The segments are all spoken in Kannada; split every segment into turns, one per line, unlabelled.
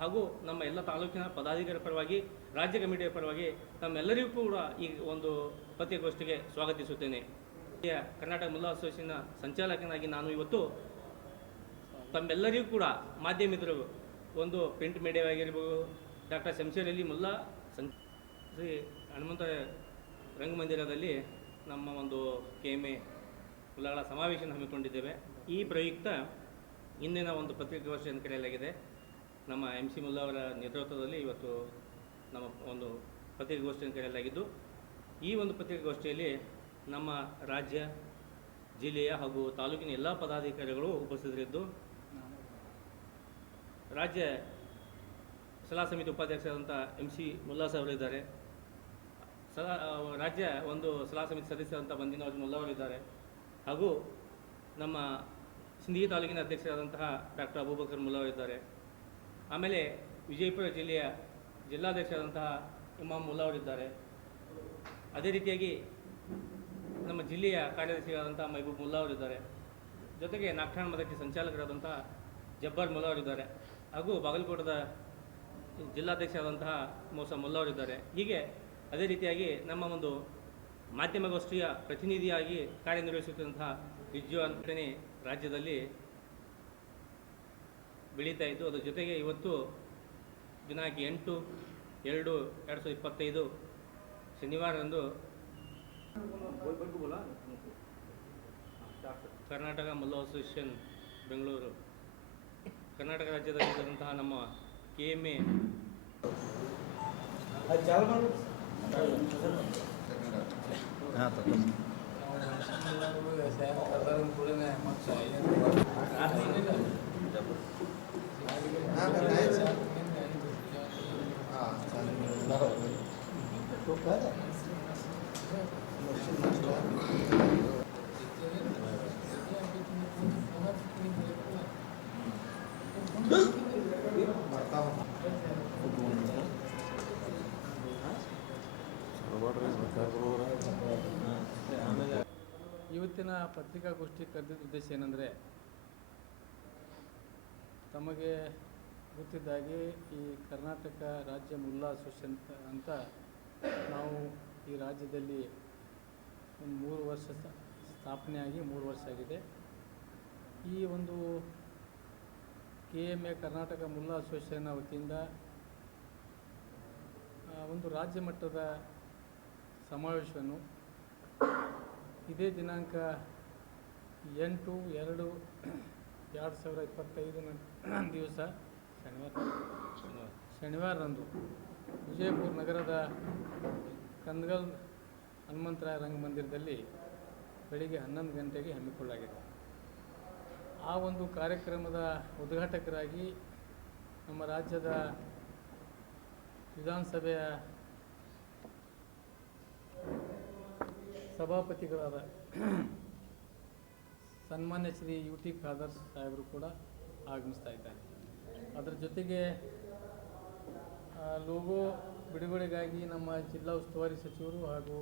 ಹಾಗೂ ನಮ್ಮ ಎಲ್ಲ ತಾಲೂಕಿನ ಪದಾಧಿಕಾರಿ ಪರವಾಗಿ, ರಾಜ್ಯ ಕಮಿಟಿಯ ಪರವಾಗಿ ತಮ್ಮೆಲ್ಲರಿಗೂ ಕೂಡ ಈ ಒಂದು ಪತ್ರಿಕಾಗೋಷ್ಠಿಗೆ ಸ್ವಾಗತಿಸುತ್ತೇನೆ. ಕರ್ನಾಟಕ ಮುಲ್ಲಾ ಅಸೋಸಿಯೇಷನ್ನ ಸಂಚಾಲಕನಾಗಿ ನಾನು ಇವತ್ತು ತಮ್ಮೆಲ್ಲರಿಗೂ ಕೂಡ ಮಾಧ್ಯಮಿತರು, ಒಂದು ಪ್ರಿಂಟ್ ಮೀಡಿಯಾ ಆಗಿರ್ಬೋದು, ಡಾಕ್ಟರ್ ಶಂಶೇರ್ ಅಲಿ ಮುಲ್ಲಾ ಸಂ, ಶ್ರೀ ಹನುಮಂತ ರಂಗಮಂದಿರದಲ್ಲಿ ನಮ್ಮ ಒಂದು ಕೆ ಎಂ ಎ ಮುಲ್ಲಾಗಳ ಸಮಾವೇಶನ ಹಮ್ಮಿಕೊಂಡಿದ್ದೇವೆ. ಈ ಪ್ರಯುಕ್ತ ಇಂದಿನ ಒಂದು ಪತ್ರಿಕಾಗೋಷ್ಠಿಯನ್ನು ಕರೆಯಲಾಗಿದೆ. ನಮ್ಮ ಎಂ ಸಿ ಮುಲ್ಲಾ ಅವರ ನೇತೃತ್ವದಲ್ಲಿ ಇವತ್ತು ನಮ್ಮ ಒಂದು ಪತ್ರಿಕಾಗೋಷ್ಠಿಯನ್ನು ಕರೆಯಲಾಗಿದ್ದು, ಈ ಒಂದು ಪತ್ರಿಕಾಗೋಷ್ಠಿಯಲ್ಲಿ ನಮ್ಮ ರಾಜ್ಯ, ಜಿಲ್ಲೆಯ ಹಾಗೂ ತಾಲೂಕಿನ ಎಲ್ಲ ಪದಾಧಿಕಾರಿಗಳು ಉಪಸ್ಥಿತರಿದ್ದು, ರಾಜ್ಯ ಸಲಹಾ ಸಮಿತಿ ಉಪಾಧ್ಯಕ್ಷರಾದಂಥ ಎಂ ಸಿ ಮುಲ್ಲಾ ಸಾಹೇಬರಿದ್ದಾರೆ. ಸಲಹಾ, ರಾಜ್ಯ ಒಂದು ಸಲಹಾ ಸಮಿತಿ ಸದಸ್ಯರಾದಂಥ ಬಂದಿನವಾಜ್ ಮುಲ್ಲಾ ಅವರಿದ್ದಾರೆ. ಹಾಗೂ ನಮ್ಮ ಸಿಂಧಿ ತಾಲೂಕಿನ ಅಧ್ಯಕ್ಷರಾದಂತಹ ಡಾಕ್ಟರ್ ಅಬೂಬಕರ್ ಮುಲ್ಲಾ ಅವರಿದ್ದಾರೆ. ಆಮೇಲೆ ವಿಜಯಪುರ ಜಿಲ್ಲೆಯ ಜಿಲ್ಲಾಧ್ಯಕ್ಷರಾದಂತಹ ಇಮಾಮ್ ಮುಲ್ಲಾ ಅವರಿದ್ದಾರೆ. ಅದೇ ರೀತಿಯಾಗಿ ನಮ್ಮ ಜಿಲ್ಲೆಯ ಕಾರ್ಯದರ್ಶಿಯಾದಂಥ ಮೈಬೂಬ್ ಮುಲ್ಲಾ ಅವರಿದ್ದಾರೆ. ಜೊತೆಗೆ ನಾಗಠಾಣ ಮದಕ್ಕೆ ಸಂಚಾಲಕರಾದಂಥ ಜಬ್ಬಾರ್ ಮುಲ್ಲಾ ಅವರಿದ್ದಾರೆ. ಹಾಗೂ ಬಾಗಲಕೋಟದ ಜಿಲ್ಲಾಧ್ಯಕ್ಷರಾದಂತಹ ಮೋಸ ಮುಲ್ಲಾ ಅವರಿದ್ದಾರೆ. ಹೀಗೆ ಅದೇ ರೀತಿಯಾಗಿ ನಮ್ಮ ಒಂದು ಮಾಧ್ಯಮಗೋಷ್ಠಿಯ ಪ್ರತಿನಿಧಿಯಾಗಿ ಕಾರ್ಯನಿರ್ವಹಿಸುತ್ತಿರುವಂತಹ ವಿಜಯ ಸಂಘಟನೆ ರಾಜ್ಯದಲ್ಲಿ ಬೆಳೀತಾ ಇದ್ದು ಅದರ ಜೊತೆಗೆ ಇವತ್ತು ದಿನಾಂಕ ಎಂಟು ಎರಡು ಎರಡು ಸಾವಿರದ ಇಪ್ಪತ್ತೈದು ಶನಿವಾರದಂದು ಕರ್ನಾಟಕ ಮಲ್ಲ ಅಸೋಸಿಯೇಷನ್ ಬೆಂಗಳೂರು. ಕರ್ನಾಟಕ ರಾಜ್ಯದಲ್ಲಿರುವಂತಹ ನಮ್ಮ ಕೆ ಎಂ ಎ.
ಹಾಂ
ಪತ್ರಿಕಾಗೋಷ್ಠಿ ಕರೆದಿದ್ದ ಉದ್ದೇಶ ಏನಂದರೆ, ತಮಗೆ ಗೊತ್ತಿದ್ದಾಗೆ ಈ ಕರ್ನಾಟಕ ರಾಜ್ಯ ಮುಲ್ಲಾ ಅಸೋಸಿಯೇಷನ್ ಅಂತ ನಾವು ಈ ರಾಜ್ಯದಲ್ಲಿ ಒಂದು ಮೂರು ವರ್ಷ ಸ್ಥಾಪನೆಯಾಗಿ ಮೂರು ವರ್ಷ ಆಗಿದೆ. ಈ ಒಂದು K M A Karnataka Mulla association ವತಿಯಿಂದ ಒಂದು ರಾಜ್ಯ ಮಟ್ಟದ ಸಮಾವೇಶವನ್ನು ಇದೇ ದಿನಾಂಕ ಎಂಟು, ಎರಡು ಎರಡು ಸಾವಿರ ಇಪ್ಪತ್ತೈದು ದಿವಸ ಶನಿವಾರ. ಶನಿವಾರದಂದು ವಿಜಯಪುರ ನಗರದ ಕಂದಗಲ್ ಹನುಮಂತರಾಯ ರಂಗಮಂದಿರದಲ್ಲಿ ಬೆಳಿಗ್ಗೆ ಹನ್ನೊಂದು ಗಂಟೆಗೆ ಹಮ್ಮಿಕೊಳ್ಳಲಾಗಿದೆ. ಆ ಒಂದು ಕಾರ್ಯಕ್ರಮದ ಉದ್ಘಾಟಕರಾಗಿ ನಮ್ಮ ರಾಜ್ಯದ ವಿಧಾನಸಭೆಯ ಸಭಾಪತಿಗಳಾದ ಸನ್ಮಾನ್ಯ ಶ್ರೀ ಯು ಟಿ ಖಾದರ್ ಸಾಹೇಬರು ಕೂಡ ಆಗಮಿಸ್ತಾ ಇದ್ದಾರೆ. ಅದರ ಜೊತೆಗೆ ಲೋಗೋ ಬಿಡುಗಡೆಗಾಗಿ ನಮ್ಮ ಜಿಲ್ಲಾ ಉಸ್ತುವಾರಿ ಸಚಿವರು ಹಾಗೂ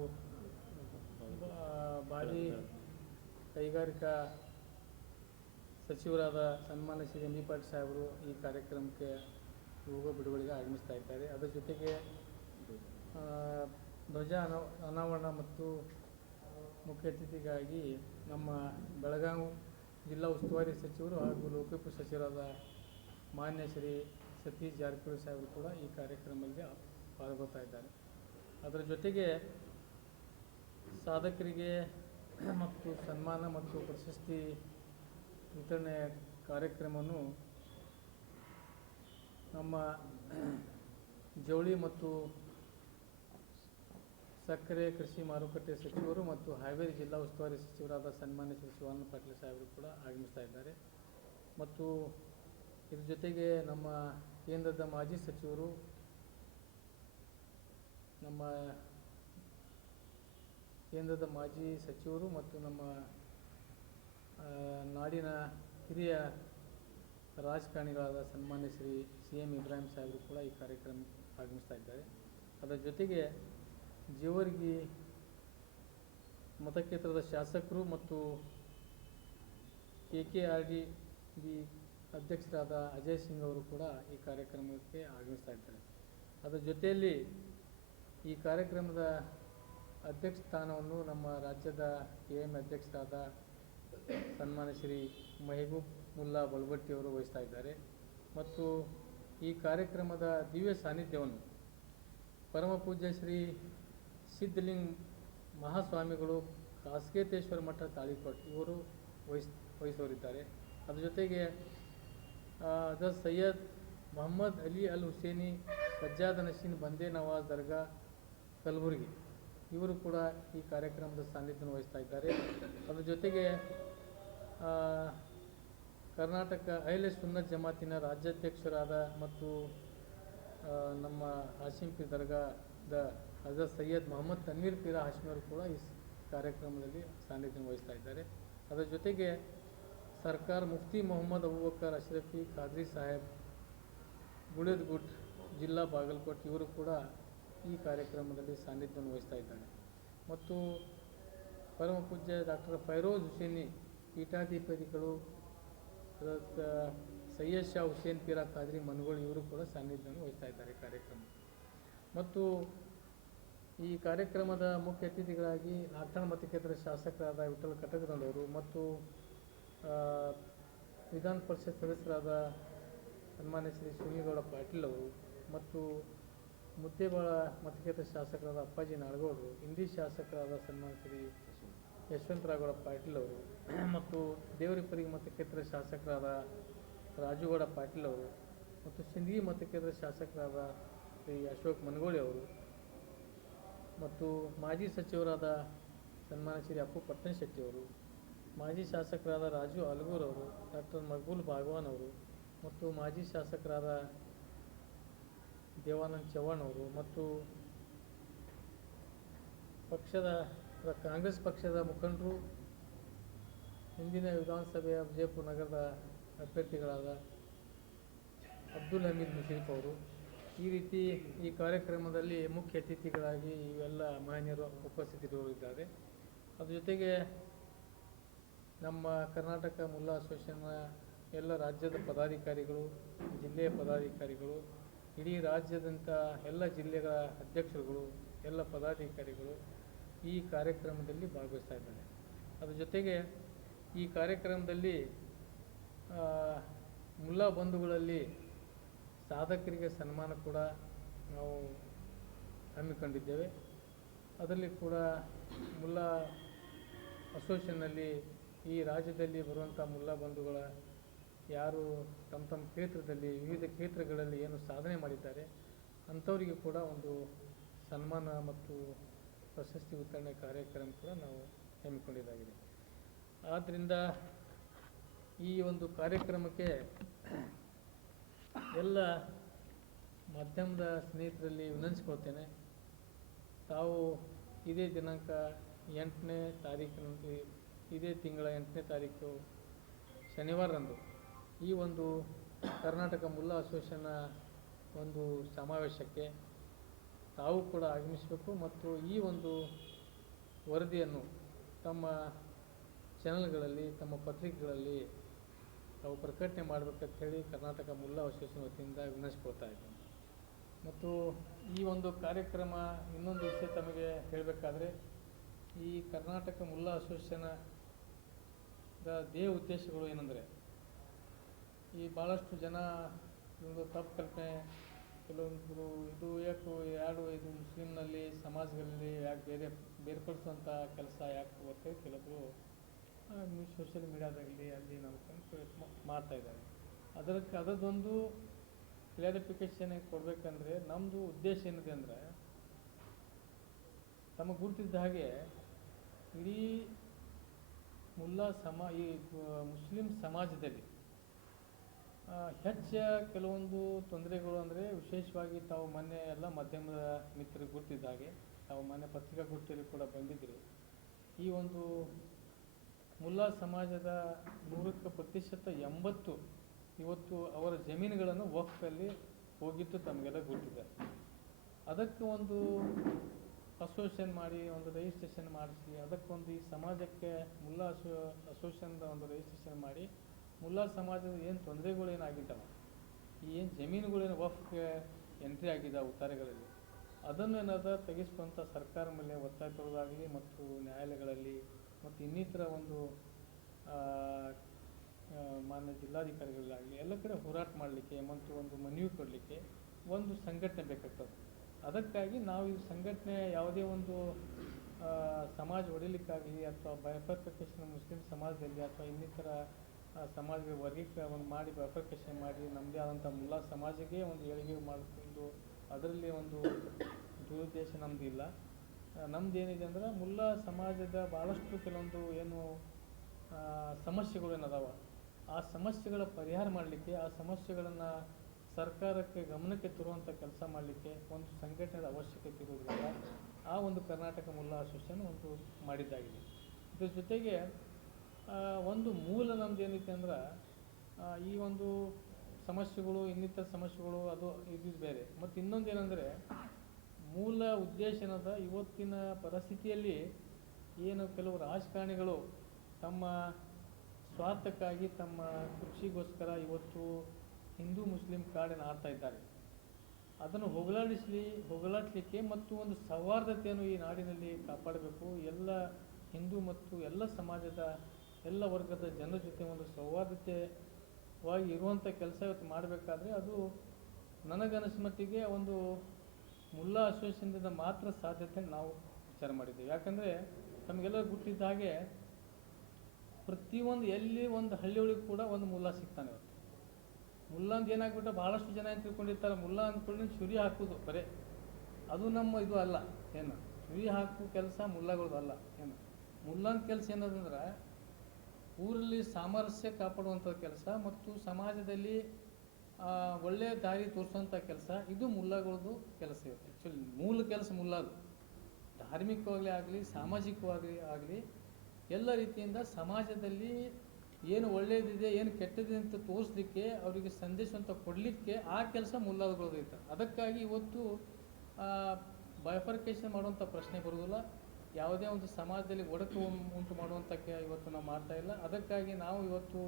ಭಾರಿ ಕೈಗಾರಿಕಾ ಸಚಿವರಾದ ಸನ್ಮಾನ್ಯ ಶ್ರೀ ಎಂ. ಬಿ. ಪಾಟೀಲ್ ಸಾಹೇಬರು ಈ ಕಾರ್ಯಕ್ರಮಕ್ಕೆ ಲೋಗೋ ಬಿಡುಗಡೆಗೆ ಆಗಮಿಸ್ತಾ ಇದ್ದಾರೆ. ಅದರ ಜೊತೆಗೆ ಧ್ವಜ ಅನಾ ಅನಾವರಣ ಮತ್ತು ಮುಖ್ಯ ಅತಿಥಿಗಾಗಿ ನಮ್ಮ ಬೆಳಗಾವಿ ಜಿಲ್ಲಾ ಉಸ್ತುವಾರಿ ಸಚಿವರು ಹಾಗೂ ಲೋಕೋಪಯೋಗಿ ಸಚಿವರಾದ ಮಾನ್ಯ ಶ್ರೀ ಸತೀಶ್ ಜಾರಕಿಹೊಳಿ ಸಾಹೇಬರು ಕೂಡ ಈ ಕಾರ್ಯಕ್ರಮದಲ್ಲಿ ಪಾಲ್ಗೊಳ್ತಾ ಇದ್ದಾರೆ. ಅದರ ಜೊತೆಗೆ ಸಾಧಕರಿಗೆ ಮತ್ತು ಸನ್ಮಾನ ಮತ್ತು ಪ್ರಶಸ್ತಿ ವಿತರಣೆ ಕಾರ್ಯಕ್ರಮವನ್ನು ನಮ್ಮ ಜವಳಿ ಮತ್ತು ಸಕ್ಕರೆ, ಕೃಷಿ ಮಾರುಕಟ್ಟೆ ಸಚಿವರು ಮತ್ತು ಹಾವೇರಿ ಜಿಲ್ಲಾ ಉಸ್ತುವಾರಿ ಸಚಿವರಾದ ಸನ್ಮಾನ್ಯ ಶ್ರೀ ಶಿವಾನಂದ ಪಾಟೀಲ್ ಸಾಹೇಬರು ಕೂಡ ಆಗಮಿಸ್ತಾ ಇದ್ದಾರೆ. ಮತ್ತು ಇದ್ರ ಜೊತೆಗೆ ನಮ್ಮ ಕೇಂದ್ರದ ಮಾಜಿ ಸಚಿವರು, ನಮ್ಮ ಕೇಂದ್ರದ ಮಾಜಿ ಸಚಿವರು ಮತ್ತು ನಮ್ಮ ನಾಡಿನ ಹಿರಿಯ ರಾಜಕಾರಣಿಗಳಾದ ಸನ್ಮಾನ್ಯ ಶ್ರೀ ಸಿ ಎಂ ಇಬ್ರಾಹಿಂ ಸಾಹೇಬರು ಕೂಡ ಈ ಕಾರ್ಯಕ್ರಮಕ್ಕೆ ಆಗಮಿಸ್ತಾ ಇದ್ದಾರೆ. ಅದರ ಜೊತೆಗೆ ಜೇವರ್ಗಿ ಮತಕ್ಷೇತ್ರದ ಶಾಸಕರು ಮತ್ತು K K R D B ಅಧ್ಯಕ್ಷರಾದ ಅಜಯ್ ಸಿಂಗ್ ಅವರು ಕೂಡ ಈ ಕಾರ್ಯಕ್ರಮಕ್ಕೆ ಆಗಮಿಸ್ತಾ ಇದ್ದಾರೆ. ಅದರ ಜೊತೆಯಲ್ಲಿ ಈ ಕಾರ್ಯಕ್ರಮದ ಅಧ್ಯಕ್ಷ ಸ್ಥಾನವನ್ನು ನಮ್ಮ ರಾಜ್ಯದ ಕೆ ಎಂ ಅಧ್ಯಕ್ಷರಾದ ಸನ್ಮಾನ ಶ್ರೀ ಮೆಹಬೂಬ್ ಮುಲ್ಲಾ ಬಲ್ಬಟ್ಟಿ ಅವರು ವಹಿಸ್ತಾ ಇದ್ದಾರೆ. ಮತ್ತು ಈ ಕಾರ್ಯಕ್ರಮದ ದಿವ್ಯ ಸಾನ್ನಿಧ್ಯವನ್ನು ಪರಮ ಪೂಜ್ಯ ಶ್ರೀ ಸಿದ್ಧಲಿಂಗ್ ಮಹಾಸ್ವಾಮಿಗಳು ಕಾಸ್ಕೇತೇಶ್ವರ ಮಠ ತಾಳಿಕೋಟ್ ಇವರು ವಹಿಸ್, ವಹಿಸೋರಿದ್ದಾರೆ. ಅದ್ರ ಜೊತೆಗೆ ಹಜರತ್ ಸೈಯದ್ ಮೊಹಮ್ಮದ್ ಅಲಿ ಅಲ್ ಹುಸೇನಿ, ಸಜ್ಜಾದ ನಶೀನ್ ಬಂದೇ ನವಾಜ್ ದರ್ಗಾ, ಕಲಬುರ್ಗಿ. ಇವರು ಕೂಡ ಈ ಕಾರ್ಯಕ್ರಮದ ಸಾನ್ನಿಧ್ಯ ವಹಿಸ್ತಾ ಇದ್ದಾರೆ. ಅದರ ಜೊತೆಗೆ ಕರ್ನಾಟಕ ಅಹಿಲೆ ಸುನ್ನತ್ ಜಮಾತಿನ ರಾಜ್ಯಾಧ್ಯಕ್ಷರಾದ ಮತ್ತು ನಮ್ಮ ಹಾಶಿಂಪಿ ದರ್ಗಾದ ಹಜರತ್ ಸೈಯದ್ ಮೊಹಮ್ಮದ್ ತನ್ವೀರ್ ಪೀರಾ ಹಾಶ್ಮಿಯವರು ಕೂಡ ಈ ಕಾರ್ಯಕ್ರಮದಲ್ಲಿ ಸಾನ್ನಿಧ್ಯ ವಹಿಸ್ತಾ ಇದ್ದಾರೆ. ಅದರ ಜೊತೆಗೆ ಸರ್ಕಾರ ಮುಫ್ತಿ ಮೊಹಮ್ಮದ್ ಅಬೂಬಕರ್ ಅಶ್ರಫಿ ಖಾದ್ರಿ ಸಾಹೇಬ್ ಗುಳೇದ್ಗುಟ್ ಜಿಲ್ಲಾ ಬಾಗಲಕೋಟ್ ಇವರು ಕೂಡ ಈ ಕಾರ್ಯಕ್ರಮದಲ್ಲಿ ಸಾನ್ನಿಧ್ಯವನ್ನು ವಹಿಸ್ತಾ ಇದ್ದಾರೆ. ಮತ್ತು ಪರಮ ಪೂಜ್ಯ ಡಾಕ್ಟರ್ ಫೈರೋಜ್ ಹುಸೇನಿ, ಪೀಠಾಧಿಪತಿಗಳು ಸೈಯದ್ ಶಾ ಹುಸೇನ್ ಪೀರಾ ಖಾದ್ರಿ ಮನ್ಗೋಳ್ ಇವರು ಕೂಡ ಸಾನ್ನಿಧ್ಯವನ್ನು ವಹಿಸ್ತಾ ಇದ್ದಾರೆ ಕಾರ್ಯಕ್ರಮ ಮತ್ತು ಈ ಕಾರ್ಯಕ್ರಮದ ಮುಖ್ಯ ಅತಿಥಿಗಳಾಗಿ ನಾಲ್ಕಣ ಮತಕ್ಷೇತ್ರದ ಶಾಸಕರಾದ ವಿಠಲ್ ಕಟಕದಂಡವರು ಮತ್ತು ವಿಧಾನ ಪರಿಷತ್ ಸದಸ್ಯರಾದ ಸನ್ಮಾನ್ಯ ಶ್ರೀ ಶಿವನಿಗೌಡ ಪಾಟೀಲ್ ಅವರು ಮತ್ತು ಮುದ್ದೇಬಾಳ ಮತಕ್ಷೇತ್ರ ಶಾಸಕರಾದ ಅಪ್ಪಾಜಿ ನಾಡಗೌಡರು, ಹಿಂದಿ ಶಾಸಕರಾದ ಸನ್ಮಾನ್ಯ ಶ್ರೀ ಯಶವಂತರಾಗೌಡ ಪಾಟೀಲ್ ಅವರು ಮತ್ತು ದೇವರಿಪರಿಗೆ ಮತಕ್ಷೇತ್ರ ಶಾಸಕರಾದ ರಾಜುಗೌಡ ಪಾಟೀಲ್ ಅವರು ಮತ್ತು ಸಿಂಧಗಿ ಮತಕ್ಷೇತ್ರ ಶಾಸಕರಾದ ಶ್ರೀ ಅಶೋಕ್ ಮನಗೋಳಿ ಅವರು ಮತ್ತು ಮಾಜಿ ಸಚಿವರಾದ ಸನ್ಮಾನ್ಯ ಶ್ರೀ ಅಪ್ಪು ಪಟ್ಟಣಶೆಟ್ಟಿ ಅವರು, ಮಾಜಿ ಶಾಸಕರಾದ ರಾಜು ಅಲ್ಗೂರ್ ಅವರು, ಡಾಕ್ಟರ್ ಮಕ್ಬೂಲ್ ಭಾಗವಾನ್ ಅವರು ಮತ್ತು ಮಾಜಿ ಶಾಸಕರಾದ ದೇವಾನಂದ್ ಚವ್ಹಾಣ್ ಅವರು ಮತ್ತು ಪಕ್ಷದ ಕಾಂಗ್ರೆಸ್ ಪಕ್ಷದ ಮುಖಂಡರು, ಹಿಂದಿನ ವಿಧಾನಸಭೆಯ ವಿಜಯಪುರ ನಗರದ ಅಭ್ಯರ್ಥಿಗಳಾದ ಅಬ್ದುಲ್ ಹಮೀದ್ ಮುಷೀಫ್ ಅವರು ಈ ರೀತಿ ಈ ಕಾರ್ಯಕ್ರಮದಲ್ಲಿ ಮುಖ್ಯ ಅತಿಥಿಗಳಾಗಿ ಇವೆಲ್ಲ ಮಾನ್ಯರು ಉಪಸ್ಥಿತರಿದ್ದಾರೆ. ಅದ್ರ ಜೊತೆಗೆ ನಮ್ಮ ಕರ್ನಾಟಕ ಮುಲ್ಲಾ ಅಸೋಸಿಯೇಷನ್ನ ಎಲ್ಲ ರಾಜ್ಯದ ಪದಾಧಿಕಾರಿಗಳು ಜಿಲ್ಲೆಯ ಪದಾಧಿಕಾರಿಗಳು, ಇಡೀ ರಾಜ್ಯದಂಥ ಎಲ್ಲ ಜಿಲ್ಲೆಗಳ ಅಧ್ಯಕ್ಷರುಗಳು, ಎಲ್ಲ ಪದಾಧಿಕಾರಿಗಳು ಈ ಕಾರ್ಯಕ್ರಮದಲ್ಲಿ ಭಾಗವಹಿಸ್ತಾ ಇದ್ದಾರೆ. ಅದ್ರ ಜೊತೆಗೆ ಈ ಕಾರ್ಯಕ್ರಮದಲ್ಲಿ ಮುಲ್ಲಾ ಬಂಧುಗಳಲ್ಲಿ ಸಾಧಕರಿಗೆ ಸನ್ಮಾನ ಕೂಡ ನಾವು ಹಮ್ಮಿಕೊಂಡಿದ್ದೇವೆ. ಅದರಲ್ಲಿ ಕೂಡ ಮುಲ್ಲಾ ಅಸೋಸಿಯೇಷನ್ನಲ್ಲಿ ಈ ರಾಜ್ಯದಲ್ಲಿ ಬರುವಂಥ ಮುಲ್ಲಾ ಬಂಧುಗಳ ಯಾರು ತಮ್ಮ ತಮ್ಮ ಕ್ಷೇತ್ರದಲ್ಲಿ, ವಿವಿಧ ಕ್ಷೇತ್ರಗಳಲ್ಲಿ ಏನು ಸಾಧನೆ ಮಾಡಿದ್ದಾರೆ, ಅಂಥವರಿಗೆ ಕೂಡ ಒಂದು ಸನ್ಮಾನ ಮತ್ತು ಪ್ರಶಸ್ತಿ ವಿತರಣೆ ಕಾರ್ಯಕ್ರಮ ಕೂಡ ನಾವು ಹಮ್ಮಿಕೊಂಡಿದ್ದಾಗಿದೆ. ಆದ್ದರಿಂದ ಈ ಒಂದು ಕಾರ್ಯಕ್ರಮಕ್ಕೆ ಎಲ್ಲ ಮಾಧ್ಯಮದ ಸ್ನೇಹಿತರಲ್ಲಿ ವಿನಂತಿಸ್ಕೊಳ್ತೇನೆ. ತಾವು ಇದೇ ದಿನಾಂಕ ಎಂಟನೇ ತಾರೀಕಿನಂದು ಇದೇ ತಿಂಗಳ ಎಂಟನೇ ತಾರೀಕು ಶನಿವಾರದಂದು ಈ ಒಂದು ಕರ್ನಾಟಕ ಮುಲ್ಲಾ ಅಸೋಸಿಯೇಷನ್ನ ಒಂದು ಸಮಾವೇಶಕ್ಕೆ ತಾವು ಕೂಡ ಆಗಮಿಸಬೇಕು ಮತ್ತು ಈ ಒಂದು ವರದಿಯನ್ನು ತಮ್ಮ ಚಾನಲ್ಗಳಲ್ಲಿ ತಮ್ಮ ಪತ್ರಿಕೆಗಳಲ್ಲಿ ತಾವು ಪ್ರಕಟಣೆ ಮಾಡಬೇಕಂತ ಹೇಳಿ ಕರ್ನಾಟಕ ಮುಲ್ಲಾ ಅಸೋಸಿಯೇಷನ್ ವತಿಯಿಂದ ವಿನಂತಿಸ್ಕೊಳ್ತಾ ಇದ್ದೇನೆ. ಮತ್ತು ಈ ಒಂದು ಕಾರ್ಯಕ್ರಮ ಇನ್ನೊಂದು ವಿಷಯ ತಮಗೆ ಹೇಳಬೇಕಾದ್ರೆ, ಈ ಕರ್ನಾಟಕ ಮುಲ್ಲಾ ಅಸೋಸಿಯೇಷನ್ ದೇಹ ಉದ್ದೇಶಗಳು ಏನಂದರೆ, ಈ ಭಾಳಷ್ಟು ಜನ ಒಂದು ತಪ್ಪು ಕಲ್ಪನೆ, ಕೆಲವೊಂದು ಇದು ಯಾಕೆ ಯಾರು ಇದು ಮುಸ್ಲಿಮ್ನಲ್ಲಿ ಸಮಾಜಗಳಲ್ಲಿ ಯಾಕೆ ಬೇರೆ ಬೇರ್ಪಡಿಸುವಂಥ ಕೆಲಸ ಯಾಕೆ ಗೊತ್ತೇಳಿ ಕೆಲವೊಬ್ಬರು ಸೋಷಿಯಲ್ ಮೀಡಿಯಾದಾಗಲಿ ಅಲ್ಲಿ ನಾವು ಫ್ರೆಂಡ್ಸ್ ಮಾಡ್ತಾ ಇದ್ದಾರೆ. ಅದಕ್ಕೆ ಅದರದೊಂದು ಕ್ಲಾರಿಫಿಕೇಷನ್ ಕೊಡಬೇಕಂದ್ರೆ ನಮ್ಮದು ಉದ್ದೇಶ ಏನಿದೆ ಅಂದರೆ, ತಮಗೆ ಗುರುತಿದ್ದ ಹಾಗೆ ಇಡೀ ಮುಲ್ಲಾ ಸಮಾ, ಈ ಮುಸ್ಲಿಂ ಸಮಾಜದಲ್ಲಿ ಹೆಚ್ಚ ಕೆಲವೊಂದು ತೊಂದರೆಗಳು ಅಂದರೆ ವಿಶೇಷವಾಗಿ ತಾವು ಮೊನ್ನೆ ಎಲ್ಲ ಮಾಧ್ಯಮದ ಮಿತ್ರರು ಗುರ್ತಿದ್ದ ಹಾಗೆ, ತಾವು ಮೊನ್ನೆ ಪತ್ರಿಕಾಗೋಷ್ಠಿಯಲ್ಲಿ ಕೂಡ ಬಂದಿದ್ದರು. ಈ ಒಂದು ಮುಲ್ಲಾ ಸಮಾಜದ ನೂರಕ್ಕೆ ಪ್ರತಿಶತ ಎಂಬತ್ತು ಇವತ್ತು ಅವರ ಜಮೀನುಗಳನ್ನು ವಕ್ಫಲ್ಲಿ ಹೋಗಿದ್ದು ತಮಗೆಲ್ಲ ಗೊತ್ತಿದೆ. ಅದಕ್ಕೆ ಒಂದು ಅಸೋಸಿಯೇಷನ್ ಮಾಡಿ, ಒಂದು ರಿಜಿಸ್ಟ್ರೇಷನ್ ಮಾಡಿಸಿ ಅದಕ್ಕೊಂದು ಈ ಸಮಾಜಕ್ಕೆ ಮುಲ್ಲಾ ಅಸೋ ಅಸೋಸಿಯೇಷನ್ದ ಒಂದು ರಿಜಿಸ್ಟ್ರೇಷನ್ ಮಾಡಿ, ಮುಲ್ಲಾ ಸಮಾಜದ ಏನು ತೊಂದರೆಗಳು ಏನಾಗಿದ್ದಾವೆ ಈ ಏನು ಜಮೀನುಗಳೇನು ವಫ್ಗೆ ಎಂಟ್ರಿ ಆಗಿದ್ದಾವೆ ಉತ್ತಾರೆಗಳಲ್ಲಿ? ಅದನ್ನು ಏನಾದ ತೆಗೆಸ್ಕೊಂತ ಸರ್ಕಾರ ಮೇಲೆ ಒತ್ತಾಯ ತರೋದಾಗಲಿ ಮತ್ತು ನ್ಯಾಯಾಲಯಗಳಲ್ಲಿ ಮತ್ತು ಇನ್ನಿತರ ಒಂದು ಮಾನ್ಯ ಜಿಲ್ಲಾಧಿಕಾರಿಗಳಾಗಲಿ ಎಲ್ಲ ಕಡೆ ಹೋರಾಟ ಮಾಡಲಿಕ್ಕೆ ಮತ್ತು ಒಂದು ಮನವಿ ಕೊಡಲಿಕ್ಕೆ ಒಂದು ಸಂಘಟನೆ ಬೇಕಾಗ್ತದೆ. ಅದಕ್ಕಾಗಿ ನಾವು ಈ ಸಂಘಟನೆ ಯಾವುದೇ ಒಂದು ಸಮಾಜ ಒಡಿಲಿಕ್ಕಾಗಲಿ ಅಥವಾ ಬೈಫರ್ಕೇಶನ್ ಮುಸ್ಲಿಂ ಸಮಾಜದಲ್ಲಿ ಅಥವಾ ಇನ್ನಿತರ ಸಮಾಜದ ವರ್ಗೀಕರಣ ಮಾಡಿ ಬೈಫರ್ಕೇಶನ್ ಮಾಡಿ ನಮ್ಮದೇ ಆದಂಥ ಮುಲ್ಲಾ ಸಮಾಜಕ್ಕೆ ಒಂದು ಏಳಿಗೆ ಮಾಡಿಕೊಂಡು ಅದರಲ್ಲಿ ಒಂದು ದುರುದ್ದೇಶ ನಮ್ಮದು ಇಲ್ಲ ನಮ್ದು ಏನಿದೆ ಅಂದ್ರೆ ಮುಲ್ಲಾ ಸಮಾಜದ ಭಾಳಷ್ಟು ಕೆಲವೊಂದು ಏನು ಸಮಸ್ಯೆಗಳು ಏನದಾವ? ಆ ಸಮಸ್ಯೆಗಳ ಪರಿಹಾರ ಮಾಡಲಿಕ್ಕೆ, ಆ ಸಮಸ್ಯೆಗಳನ್ನು ಸರ್ಕಾರಕ್ಕೆ ಗಮನಕ್ಕೆ ತರುವಂಥ ಕೆಲಸ ಮಾಡಲಿಕ್ಕೆ ಒಂದು ಸಂಘಟನೆಯ ಅವಶ್ಯಕತೆ ಇರುವುದರಿಂದ ಆ ಒಂದು ಕರ್ನಾಟಕ ಮುಲ್ಲಾ ಅಸೋಸಿಯೇಷನ್ ಒಂದು ಮಾಡಿದ್ದಾಗಿದೆ. ಇದ್ರ ಜೊತೆಗೆ ಒಂದು ಮೂಲ ನಮ್ದು ಏನೈತೆ ಅಂದ್ರೆ ಈ ಒಂದು ಸಮಸ್ಯೆಗಳು, ಇನ್ನಿತರ ಸಮಸ್ಯೆಗಳು ಅದು ಇದು ಬೇರೆ. ಮತ್ತು ಇನ್ನೊಂದು ಏನಂದರೆ ಮೂಲ ಉದ್ದೇಶನದ ಇವತ್ತಿನ ಪರಿಸ್ಥಿತಿಯಲ್ಲಿ ಏನು ಕೆಲವು ರಾಜಕಾರಣಿಗಳು ತಮ್ಮ ಸ್ವಾರ್ಥಕ್ಕಾಗಿ ತಮ್ಮ ಕೃಷಿಗೋಸ್ಕರ ಇವತ್ತು ಹಿಂದೂ ಮುಸ್ಲಿಂ ಕಾಡಿನ ಆಡ್ತಾ ಇದ್ದಾರೆ. ಅದನ್ನು ಹೊಗಳಾಡಿಸ್ಲಿ ಹೊಗಳಾಡಲಿಕ್ಕೆ ಮತ್ತು ಒಂದು ಸೌಹಾರ್ದತೆಯನ್ನು ಈ ನಾಡಿನಲ್ಲಿ ಕಾಪಾಡಬೇಕು. ಎಲ್ಲ ಹಿಂದೂ ಮತ್ತು ಎಲ್ಲ ಸಮಾಜದ, ಎಲ್ಲ ವರ್ಗದ ಜನರ ಜೊತೆ ಒಂದು ಸೌಹಾರ್ದತೆವಾಗಿ ಇರುವಂಥ ಕೆಲಸ ಇವತ್ತು ಮಾಡಬೇಕಾದ್ರೆ ಅದು ನನಗನಿಸ್ಮಟ್ಟಿಗೆ ಒಂದು ಮುಲ್ಲಾ ಅಸೋಸಿಯೇಷನ್ದಿಂದ ಮಾತ್ರ ಸಾಧ್ಯತೆ ನಾವು ವಿಚಾರ ಮಾಡಿದ್ದೇವೆ. ಯಾಕಂದರೆ ನಮಗೆಲ್ಲ ಗೊತ್ತಿದ್ದ ಹಾಗೆ ಪ್ರತಿಯೊಂದು ಎಲ್ಲಿ ಒಂದು ಹಳ್ಳಿಯೊಳಗೆ ಕೂಡ ಒಂದು ಮುಲ್ಲಾ ಸಿಗ್ತಾನೆ ಇವತ್ತು. ಮುಲ್ಲಾ ಅಂತ ಏನಾಗ್ಬಿಟ್ಟು ಭಾಳಷ್ಟು ಜನ ಏನು ತಿಳ್ಕೊಂಡಿರ್ತಾರೆ, ಮುಲ್ಲಾ ಅಂದ್ಕೊಂಡು ಚುರಿ ಹಾಕೋದು ಬರೇ. ಅದು ನಮ್ಮ ಇದು ಅಲ್ಲ, ಏನು? ಚುರಿ ಹಾಕೋ ಕೆಲಸ ಮುಲ್ಲಾಗಳದ್ದು ಅಲ್ಲ, ಏನು? ಮುಲ್ಲಾನ್ ಕೆಲಸ ಏನದಂದ್ರೆ ಊರಲ್ಲಿ ಸಾಮರಸ್ಯ ಕಾಪಾಡುವಂಥ ಕೆಲಸ ಮತ್ತು ಸಮಾಜದಲ್ಲಿ ಒಳ್ಳೆಯ ದಾರಿ ತೋರಿಸುವಂಥ ಕೆಲಸ, ಇದು ಮುಲ್ಲಾಗಳದ್ದು ಕೆಲಸ ಇರುತ್ತೆ. ಆ್ಯಕ್ಚುಲಿ ಮೂಲ ಕೆಲಸ ಮುಲ್ಲಾದು ಧಾರ್ಮಿಕವಾಗಲಿ ಆಗಲಿ ಸಾಮಾಜಿಕವಾಗಿ ಆಗಲಿ, ಎಲ್ಲ ರೀತಿಯಿಂದ ಸಮಾಜದಲ್ಲಿ ಏನು ಒಳ್ಳೆಯದಿದೆ, ಏನು ಕೆಟ್ಟದಿದೆ ಅಂತ ತೋರಿಸ್ಲಿಕ್ಕೆ, ಅವರಿಗೆ ಸಂದೇಶ ಅಂತ ಕೊಡಲಿಕ್ಕೆ ಆ ಕೆಲಸ ಮುಲ್ಲಾದಗಳದ್ದು ಇರ್ತಾರೆ ಅದಕ್ಕಾಗಿ ಇವತ್ತು ಬೈಫರ್ಕೇಶನ್ ಮಾಡುವಂಥ ಪ್ರಶ್ನೆ ಬರುವುದಿಲ್ಲ. ಯಾವುದೇ ಒಂದು ಸಮಾಜದಲ್ಲಿ ಒಡಕು ಉಂಟು ಮಾಡುವಂಥಕ್ಕೆ ಇವತ್ತು ನಾವು ಮಾಡ್ತಾ ಇಲ್ಲ. ಅದಕ್ಕಾಗಿ ನಾವು ಇವತ್ತು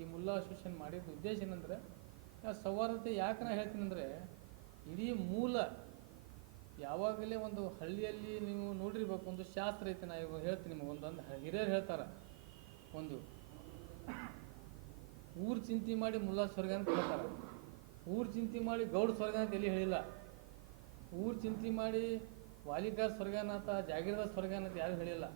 ಈ ಮುಲ್ಲಾ ಅಸೋಸಿಯೇಷನ್ ಮಾಡಿದ ಉದ್ದೇಶ ಏನಂದರೆ ಸೌಹಾರ್ದತೆ ಯಾಕೆ ನಾ ಹೇಳ್ತೀನಿ ಅಂದರೆ, ಇಡೀ ಮೂಲ ಯಾವಾಗಲೇ ಒಂದು ಹಳ್ಳಿಯಲ್ಲಿ ನೀವು ನೋಡಿರ್ಬೇಕು, ಒಂದು ಶಾಸ್ತ್ರ ಐತೆ, ನಾ ಇವಾಗ ಹೇಳ್ತೀನಿ ನಿಮಗೆ ಒಂದೊಂದು ಹಿರಿಯರು ಹೇಳ್ತಾರೆ, ಒಂದು ಊರು ಚಿಂತೆ ಮಾಡಿ ಮುಲ್ಲಾ ಸ್ವರ್ಗ ಅಂತ ಹೇಳ್ತಾರೆ. ಊರು ಚಿಂತೆ ಮಾಡಿ ಗೌಡ ಸ್ವರ್ಗ ಅಂತ ಎಲ್ಲಿ ಹೇಳಿಲ್ಲ. ಊರು ಚಿಂತೆ ಮಾಡಿ ವಾಲಿಕಾರ್ ಸ್ವರ್ಗನಾಥ ಸ್ವರ್ಗ ಅಂತ ಯಾರು ಹೇಳಿಲ್ಲ.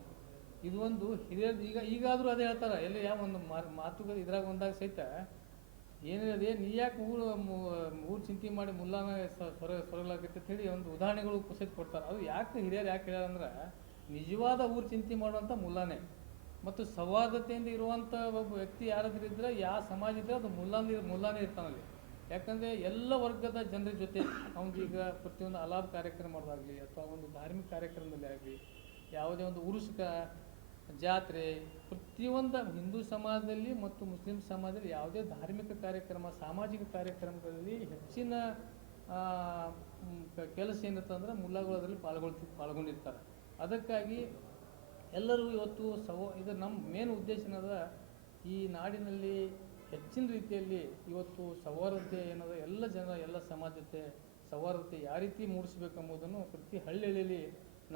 ಇದು ಒಂದು ಹಿರಿಯರು ಈಗ, ಈಗಾದರೂ ಅದೇ ಹೇಳ್ತಾರೆ. ಎಲ್ಲಿ ಯಾವ ಒಂದು ಮಾತುಗಳು ಇದ್ರಾಗ ಒಂದಾಗ ಸಹಿತ ಏನಿದೆ ನೀ ಯಾಕೆ ಊರು ಊರು ಚಿಂತೆ ಮಾಡಿ ಮುಲ್ಲಾನ ಸೊರ ಅಂತೇಳಿ ಅಂತ ಹೇಳಿ ಒಂದು ಉದಾಹರಣೆಗಳು ಸಹಿತ ಕೊಡ್ತಾರೆ. ಅದು ಯಾಕೆ ಹಿರಿಯರು ಯಾಕೆ ಹೇಳ್ಯಾರ ನಿಜವಾದ ಊರು ಚಿಂತೆ ಮಾಡುವಂಥ ಮುಲ್ಲಾನೇ. ಮತ್ತು ಸೌಹಾರ್ದತೆಯಿಂದ ಇರುವಂಥ ಒಬ್ಬ ವ್ಯಕ್ತಿ ಯಾರಾದ್ರೂ ಇದ್ರೆ ಯಾವ ಸಮಾಜ ಇದ್ರೆ ಅದು ಮುಲ್ಲಾನೇ ಮುಲ್ಲಾನೇ ಇರ್ತಾನಲ್ಲಿ ಯಾಕಂದರೆ ಎಲ್ಲ ವರ್ಗದ ಜನರ ಜೊತೆ ಈಗ ಪ್ರತಿಯೊಂದು ಅಲಾಭ ಕಾರ್ಯಕ್ರಮ ಅಥವಾ ಒಂದು ಧಾರ್ಮಿಕ ಕಾರ್ಯಕ್ರಮದಲ್ಲಿ ಆಗಲಿ, ಯಾವುದೇ ಒಂದು ಉರುಸ್ಕ ಜಾತ್ರೆ ಪ್ರತಿಯೊಂದು ಹಿಂದೂ ಸಮಾಜದಲ್ಲಿ ಮತ್ತು ಮುಸ್ಲಿಂ ಸಮಾಜದಲ್ಲಿ ಯಾವುದೇ ಧಾರ್ಮಿಕ ಕಾರ್ಯಕ್ರಮ, ಸಾಮಾಜಿಕ ಕಾರ್ಯಕ್ರಮಗಳಲ್ಲಿ ಹೆಚ್ಚಿನ ಕೆಲಸ ಏನಿರ್ತದೆ ಅಂದರೆ ಮುಲ್ಲಾಗಳು ಅದರಲ್ಲಿ ಪಾಲ್ಗೊಳ್ತಿ, ಪಾಲ್ಗೊಂಡಿರ್ತಾರೆ. ಅದಕ್ಕಾಗಿ ಎಲ್ಲರೂ ಇವತ್ತು ಸವ, ಇದು ನಮ್ಮ ಮೇನ್ ಉದ್ದೇಶ ಏನದ, ಈ ನಾಡಿನಲ್ಲಿ ಹೆಚ್ಚಿನ ರೀತಿಯಲ್ಲಿ ಇವತ್ತು ಸೌಹಾರ್ದತೆ ಏನದ, ಎಲ್ಲ ಜನ, ಎಲ್ಲ ಸಮಾಜತೆ ಸೌಹಾರ್ದತೆ ಯಾವ ರೀತಿ ಮೂಡಿಸ್ಬೇಕೆಂಬುದನ್ನು ಪ್ರತಿ ಹಳ್ಳಿಯಲ್ಲಿ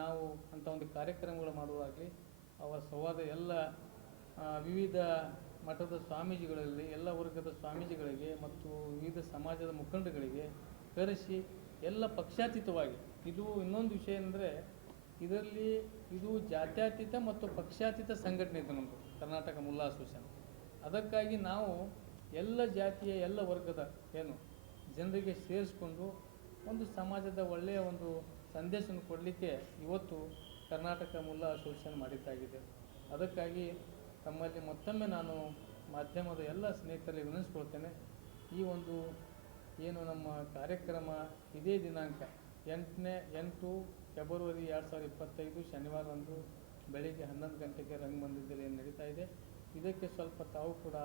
ನಾವು ಅಂಥ ಒಂದು ಕಾರ್ಯಕ್ರಮಗಳು ಮಾಡುವಾಗಲಿ ಅವರ ಸವಾದ ಎಲ್ಲ ವಿವಿಧ ಮಠದ ಸ್ವಾಮೀಜಿಗಳಲ್ಲಿ, ಎಲ್ಲ ವರ್ಗದ ಸ್ವಾಮೀಜಿಗಳಿಗೆ ಮತ್ತು ವಿವಿಧ ಸಮಾಜದ ಮುಖಂಡಗಳಿಗೆ ಕರೆಸಿ ಎಲ್ಲ ಪಕ್ಷಾತೀತವಾಗಿ. ಇದು ಇನ್ನೊಂದು ವಿಷಯ ಅಂದರೆ ಇದರಲ್ಲಿ ಇದು ಜಾತ್ಯತೀತ ಮತ್ತು ಪಕ್ಷಾತೀತ ಸಂಘಟನೆ ಇದೆ ನಮ್ಮದು ಕರ್ನಾಟಕ ಮುಲ್ಲಾ ಅಸೋಸಿಯೇಷನ್. ಅದಕ್ಕಾಗಿ ನಾವು ಎಲ್ಲ ಜಾತಿಯ, ಎಲ್ಲ ವರ್ಗದ ಏನು ಜನರಿಗೆ ಸೇರಿಸ್ಕೊಂಡು ಒಂದು ಸಮಾಜದ ಒಳ್ಳೆಯ ಒಂದು ಸಂದೇಶವನ್ನು ಕೊಡಲಿಕ್ಕೆ ಇವತ್ತು ಕರ್ನಾಟಕ ಮೂಲ ಅಸೋಸಿಯೇಷನ್ ಮಾಡಿದ್ದಾಗಿದೆ. ಅದಕ್ಕಾಗಿ ತಮ್ಮಲ್ಲಿ ಮತ್ತೊಮ್ಮೆ ನಾನು ಮಾಧ್ಯಮದ ಎಲ್ಲ ಸ್ನೇಹಿತರಲ್ಲಿ ವಿನಂತಿಸ್ಕೊಳ್ತೇನೆ, ಈ ಒಂದು ಏನು ನಮ್ಮ ಕಾರ್ಯಕ್ರಮ ಇದೇ ದಿನಾಂಕ ಎಂಟನೇ, ಎಂಟು ಫೆಬ್ರವರಿ ಎರಡು ಸಾವಿರದ ಇಪ್ಪತ್ತೈದು ಶನಿವಾರದಂದು ಬೆಳಿಗ್ಗೆ ಹನ್ನೊಂದು ಗಂಟೆಗೆ ರಂಗಮಂದಿರದಲ್ಲಿ ಏನು ನಡೀತಾ ಇದೆ. ಇದಕ್ಕೆ ಸ್ವಲ್ಪ ತಾವು ಕೂಡ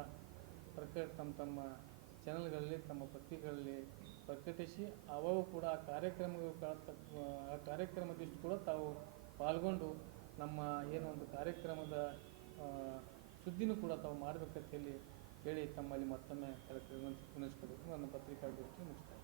ಪ್ರಕಟ ತಮ್ಮ ತಮ್ಮ ಚಾನಲ್ಗಳಲ್ಲಿ, ತಮ್ಮ ಪತ್ರಿಕೆಗಳಲ್ಲಿ ಪ್ರಕಟಿಸಿ ಅವು ಕೂಡ ಆ ಕಾರ್ಯಕ್ರಮಗಳು ಆ ಕಾರ್ಯಕ್ರಮದಿಷ್ಟು ಕೂಡ ತಾವು ಪಾಲ್ಗೊಂಡು ನಮ್ಮ ಏನು ಒಂದು ಕಾರ್ಯಕ್ರಮದ ಸುದ್ದಿನೂ ಕೂಡ ತಾವು ಮಾಡಬೇಕಂತ ಹೇಳಿ ತಮ್ಮಲ್ಲಿ ಮತ್ತೊಮ್ಮೆ ಕಾರ್ಯಕ್ರಮ ಪುನಸ್ಕರಿಸಿ ನನ್ನ ಪತ್ರಿಕಾಗೋಷ್ಠಿ ಮುಗಿಸ್ತಾ